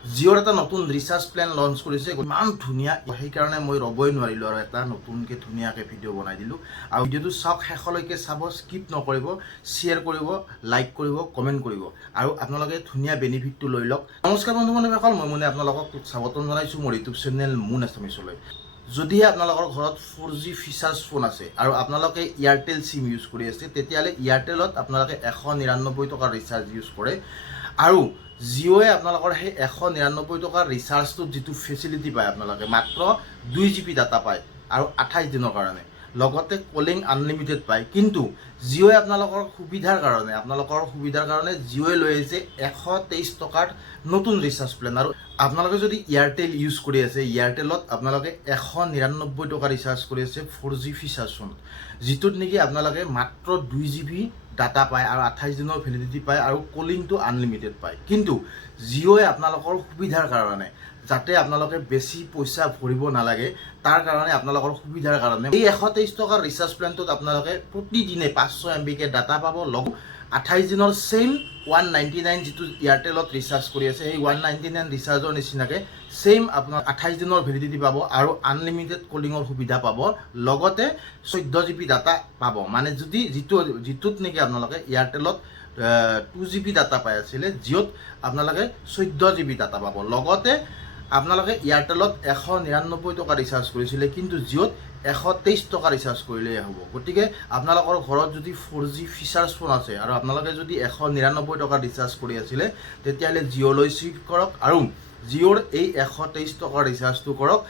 জিঅ'ৰ এটা নতুন ৰিচাৰ্জ প্লেন লঞ্চ কৰিছে, ইমান ধুনীয়া, সেইকাৰণে মই ৰ'বই নোৱাৰিলোঁ আৰু এটা নতুনকৈ ধুনীয়াকৈ ভিডিঅ' বনাই দিলোঁ। আৰু ভিডিঅ'টো চাওক, শেষলৈকে চাব, স্কিপ নকৰিব, শ্বেয়াৰ কৰিব, লাইক কৰিব, কমেণ্ট কৰিব আৰু আপোনালোকে ধুনীয়া বেনিফিটটো লৈ লওক। নমস্কাৰ বন্ধু বান্ধৱীসকল, মই মানে আপোনালোকক স্বাগতম জনাইছোঁ মোৰ ইউটিউব চেনেল মুন এছামিছলৈ। যদিহে আপোনালোকৰ ঘৰত 4G ফিচাৰ্ছ ফোন আছে আৰু আপোনালোকে এয়াৰটেল চিম ইউজ কৰি আছে, তেতিয়াহ'লে এয়াৰটেলত আপোনালোকে 199 টকাৰ ৰিচাৰ্জ ইউজ কৰে আৰু জিঅ'য়ে আপোনালোকৰ সেই 199 টকাৰ ৰিচাৰ্জটোত যিটো ফেচিলিটি পায়, আপোনালোকে মাত্ৰ 2 GB ডাটা পায় আৰু 28 দিনৰ কাৰণে, লগতে কলিং আনলিমিটেড পায়। কিন্তু জিঅ'য়ে আপোনালোকৰ সুবিধাৰ কাৰণে জিঅ'য়ে লৈ আহিছে 123 টকাৰ নতুন ৰিচাৰ্জ প্লেন। আৰু আপোনালোকে যদি এয়াৰটেল ইউজ কৰি আছে, এয়াৰটেলত আপোনালোকে 199 টকা ৰিচাৰ্জ কৰি আছে 4G ফিচাৰ্ছ ফোন, যিটোত নেকি আপোনালোকে মাত্ৰ 2 GB ডাটা পায় আৰু 28 দিনৰ ভেলিডিটি পায় আৰু কলিংটো আনলিমিটেড পায়। কিন্তু জিঅ'য়ে আপোনালোকৰ সুবিধাৰ কাৰণে, যাতে আপোনালোকে বেছি পইচা ভৰিব নালাগে, তাৰ কাৰণে আপোনালোকৰ সুবিধাৰ কাৰণে এই 123 টকাৰ ৰিচাৰ্জ প্লেনটোত আপোনালোকে প্ৰতিদিনে 500 MB ডাটা পাব, লগত 28 দিনৰ ছেইম 199 যিটো এয়াৰটেলত ৰিচাৰ্জ কৰি আছে, সেই 199 ৰিচাৰ্জৰ নিচিনাকৈ ছেইম আপোনাৰ 28 দিনৰ ভেলিডিটি পাব আৰু আনলিমিটেড কলিঙৰ সুবিধা পাব, লগতে 14 GB ডাটা পাব। মানে যিটোত নেকি আপোনালোকে এয়াৰটেলত 2 GB ডাটা পাই আছিলে, জিঅ'ত আপোনালোকে 14 GB ডাটা পাব। লগতে আপোনালোকে এয়াৰটেলত 199 টকা ৰিচাৰ্জ কৰিছিলে, কিন্তু জিঅ'ত 123 টকা ৰিচাৰ্জ কৰিলেই হ'ব। গতিকে আপোনালোকৰ ঘৰত যদি 4G ফিচাৰ্ছ ফোন আছে আৰু আপোনালোকে যদি 199 টকা ৰিচাৰ্জ কৰি আছিলে, তেতিয়াহ'লে জিঅ'লৈ ছুইফ্ট কৰক আৰু জিঅ'ৰ এই 123 টকাৰ ৰিচাৰ্জটো কৰক।